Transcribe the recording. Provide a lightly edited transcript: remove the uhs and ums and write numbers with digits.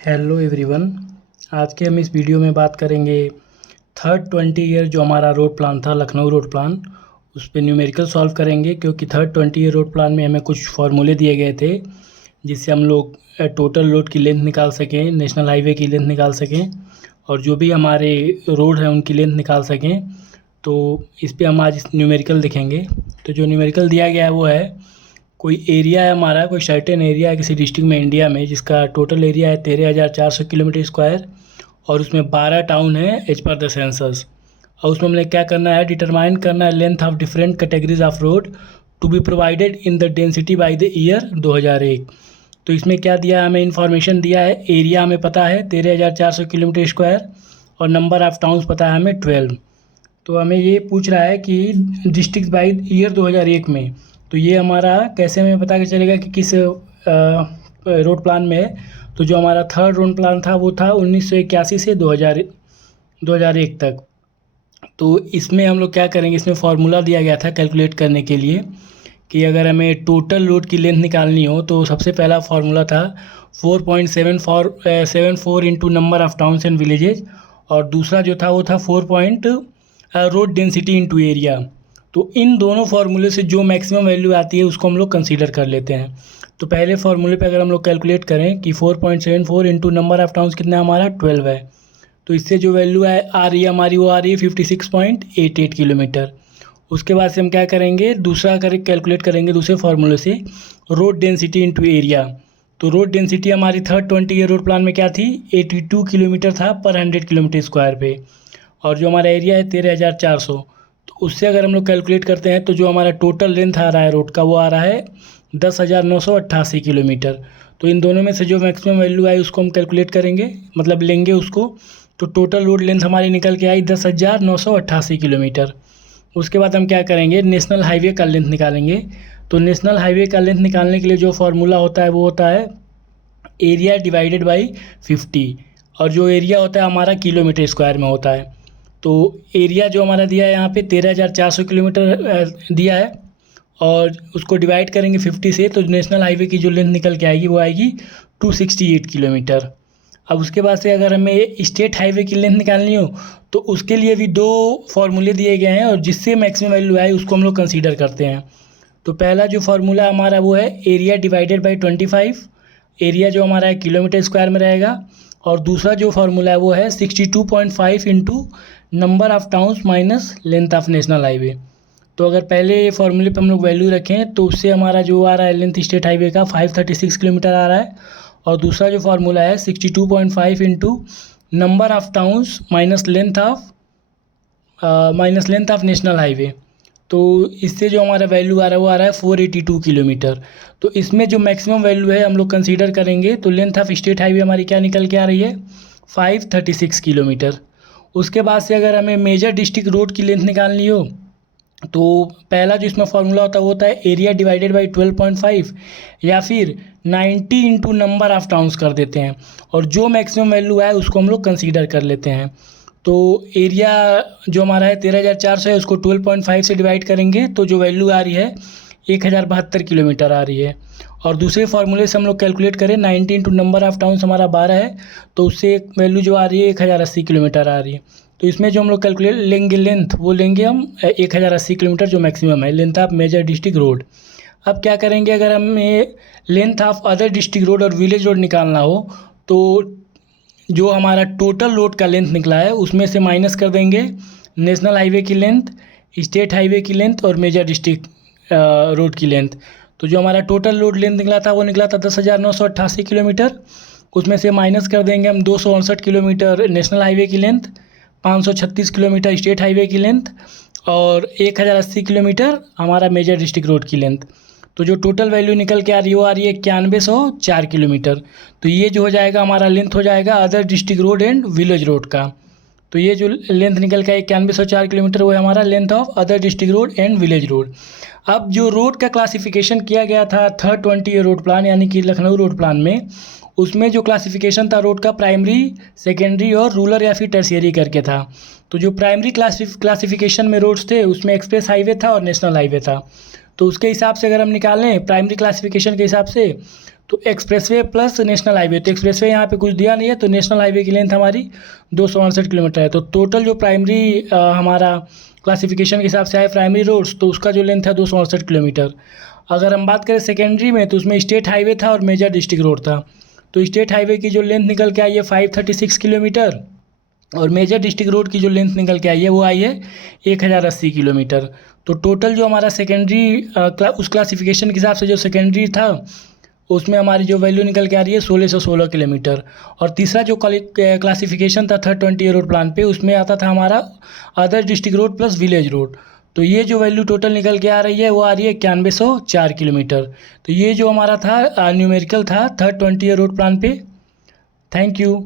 Hello everyone. आज के हम इस वीडियो में बात करेंगे थर्ड 20 ईयर जो हमारा रोड प्लान था, लखनऊ रोड प्लान। उस पे न्यूमेरिकल सॉल्व करेंगे क्योंकि थर्ड 20 ईयर रोड प्लान में हमें कुछ फार्मूले दिए गए थे जिससे हम लोग टोटल रोड की लेंथ निकाल सकें, नेशनल हाईवे की लेंथ निकाल सकें और जो भी हमारे रोड हैं उनकी लेंथ निकाल सकें। तो इस पे हम आज न्यूमेरिकल देखेंगे। तो जो न्यूमेरिकल दिया गया है वो है, कोई एरिया है हमारा, कोई सर्टेन एरिया है किसी डिस्ट्रिक्ट में इंडिया में जिसका टोटल एरिया है 13,400 किलोमीटर स्क्वायर और उसमें 12 टाउन है एज पर द सेंसस। और उसमें हमने क्या करना है, डिटरमाइन करना है length of different categories of road to be provided in the density by the year 2001। तो इसमें क्या दिया है, हमें इन्फॉर्मेशन दिया है, एरिया हमें पता है 13,400 किलोमीटर स्क्वायर और नंबर ऑफ़ टाउन्स पता है हमें 12। तो हमें ये पूछ रहा है कि डिस्ट्रिक्ट बाय ईयर 2001 में, तो ये हमारा कैसे हमें पता चलेगा कि किस रोड प्लान में है। तो जो हमारा थर्ड रोड प्लान था वो था 1981 से 2001 तक। तो इसमें हम लोग क्या करेंगे, इसमें फार्मूला दिया गया था कैलकुलेट करने के लिए कि अगर हमें टोटल रोड की लेंथ निकालनी हो तो सबसे पहला फार्मूला था 4.74 into number of towns and villages और दूसरा जो था वो था रोड डेंसिटी इंटू एरिया। तो इन दोनों फार्मूले से जो मैक्सिमम वैल्यू आती है उसको हम लोग कंसीडर कर लेते हैं। तो पहले फार्मूले पे अगर हम लोग कैलकुलेट करें कि 4.74 इंटू नंबर ऑफ़ टाउन्स कितना हमारा 12 है, तो इससे जो वैल्यू आ रही है हमारी वो आ रही है 56.88 किलोमीटर। उसके बाद से हम क्या करेंगे, दूसरा कैलकुलेट करेंगे दूसरे फार्मूले से रोड डेंसिटी इंटू एरिया। तो रोड डेंसिटी हमारी थर्ड 20 ईयर रोड प्लान में क्या थी, 82 किलोमीटर था पर 100 किलोमीटर स्क्वायर पे और जो हमारा एरिया है 13,400। तो उससे अगर हम लोग कैलकुलेट करते हैं तो जो हमारा टोटल लेंथ आ रहा है रोड का वो आ रहा है 10,988 किलोमीटर। तो इन दोनों में से जो मैक्सिमम वैल्यू आई उसको हम कैलकुलेट करेंगे, मतलब लेंगे उसको। तो टोटल रोड लेंथ हमारी निकल के आई 10,988 किलोमीटर। उसके बाद हम क्या करेंगे, नेशनल हाईवे का लेंथ निकालेंगे। तो नेशनल हाईवे का लेंथ निकालने के लिए जो फार्मूला होता है वो होता है एरिया डिवाइडेड बाई 50 और जो एरिया होता है हमारा किलोमीटर स्क्वायर में होता है। तो एरिया जो हमारा दिया है यहाँ पे 13,400 किलोमीटर दिया है और उसको डिवाइड करेंगे 50 से, तो नेशनल हाईवे की जो लेंथ निकल के आएगी वो आएगी 268 किलोमीटर। अब उसके बाद से अगर हमें स्टेट हाईवे की लेंथ निकालनी हो तो उसके लिए भी दो फार्मूले दिए गए हैं और जिससे मैक्सिमम वैल्यू आए उसको हम लोग कंसीडर करते हैं। तो पहला जो फार्मूला हमारा वो है एरिया डिवाइडेड बाई 25, एरिया जो हमारा है किलोमीटर स्क्वायर में रहेगा और दूसरा जो फार्मूला है वो है 62.5 into number of towns minus length of national highway. तो अगर पहले फार्मूले पे हम लोग वैल्यू रखें तो उससे हमारा जो आ रहा है लेंथ स्टेट हाईवे का 536 किलोमीटर आ रहा है और दूसरा जो फार्मूला है 62.5 into number of towns minus length of national highway. तो इससे जो हमारा वैल्यू आ रहा है वो आ रहा है 482 किलोमीटर। तो इसमें जो मैक्सिमम वैल्यू है हम लोग कंसीडर करेंगे तो लेंथ ऑफ स्टेट हाईवे हमारी क्या निकल के आ रही है 536 किलोमीटर। उसके बाद से अगर हमें मेजर डिस्ट्रिक्ट रोड की लेंथ निकालनी हो तो पहला जो इसमें फार्मूला होता है वो होता है एरिया डिवाइडेड बाई 12.5 या फिर 90 इंटू नंबर ऑफ़ टाउन्स कर देते हैं और जो मैक्सिमम वैल्यू है उसको हम लोग कंसीडर कर लेते हैं। तो एरिया जो हमारा है 13,400 है उसको 12.5 से डिवाइड करेंगे तो जो वैल्यू आ रही है 1,072 किलोमीटर आ रही है। और दूसरे फार्मूले से हम लोग कैलकुलेट करें 90 इंटू नंबर ऑफ़ टाउन्स हमारा 12 है तो उससे एक वैल्यू जो आ रही है 1,080 किलोमीटर आ रही है। तो इसमें जो हम लोग कैलकुलेट लेंगे लेंथ वो लेंगे हम 1,080 किलोमीटर जो मैक्सिमम है length of major district road. अब क्या करेंगे, अगर हमें length of other district road और विलेज रोड निकालना हो तो जो हमारा टोटल रोड का लेंथ निकला है उसमें से माइनस कर देंगे नेशनल हाईवे की लेंथ, स्टेट हाईवे की लेंथ और मेजर डिस्ट्रिक्ट रोड की लेंथ। तो जो हमारा टोटल रोड लेंथ निकला था वो निकला था 10,988 किलोमीटर। उसमें से माइनस कर देंगे हम 259 किलोमीटर नेशनल हाईवे की लेंथ, 536 किलोमीटर स्टेट हाईवे की लेंथ और 1,080 किलोमीटर हमारा मेजर डिस्ट्रिक्ट रोड की लेंथ। तो जो टोटल वैल्यू निकल के आ रही है वो आ रही है 9104 किलोमीटर। तो ये जो हो जाएगा हमारा लेंथ हो जाएगा other district road and village road का। तो ये जो लेंथ निकल के 9104 किलोमीटर वो है हमारा length of other district road and village road. अब जो रोड का क्लासिफिकेशन किया गया था थर्ड 20 ईयर रोड प्लान यानी कि लखनऊ रोड प्लान में, उसमें जो क्लासिफिकेशन था रोड का प्राइमरी, सेकेंडरी और रूरल या फिर टर्शियरी करके था। तो जो प्राइमरी क्लासिफिकेशन में रोड्स थे उसमें एक्सप्रेस हाईवे था और नेशनल हाईवे था। तो उसके हिसाब से अगर हम निकालें प्राइमरी क्लासिफिकेशन के हिसाब से, तो एक्सप्रेसवे प्लस नेशनल हाईवे, तो एक्सप्रेसवे यहाँ पे कुछ दिया नहीं है, तो नेशनल हाईवे की लेंथ हमारी 268 किलोमीटर है। तो टोटल जो प्राइमरी हमारा क्लासिफिकेशन के हिसाब से आए प्राइमरी रोड्स, तो उसका जो लेंथ है 268 किलोमीटर। अगर हम बात करें सेकेंडरी में, तो उसमें स्टेट हाईवे था और मेजर डिस्ट्रिक्ट रोड था। तो स्टेट हाईवे की जो लेंथ निकल के आई है 536 किलोमीटर, और मेजर डिस्ट्रिक्ट रोड की जो लेंथ निकल के आई है वो आई है 1080 किलोमीटर। तो टोटल जो हमारा सेकेंडरी उस क्लासिफिकेशन के हिसाब से जो सेकेंडरी था, उसमें हमारी जो वैल्यू निकल के आ रही है 1616 किलोमीटर। और तीसरा जो क्लासिफिकेशन था थर्ड 20 ईयर रोड प्लान पे, उसमें आता था हमारा other district road plus village road. तो ये जो वैल्यू टोटल निकल के आ रही है वो आ रही है 9104 किलोमीटर। तो ये जो हमारा था न्यूमेरिकल था थर्ड 20 ईयर रोड प्लान पे। Thank you.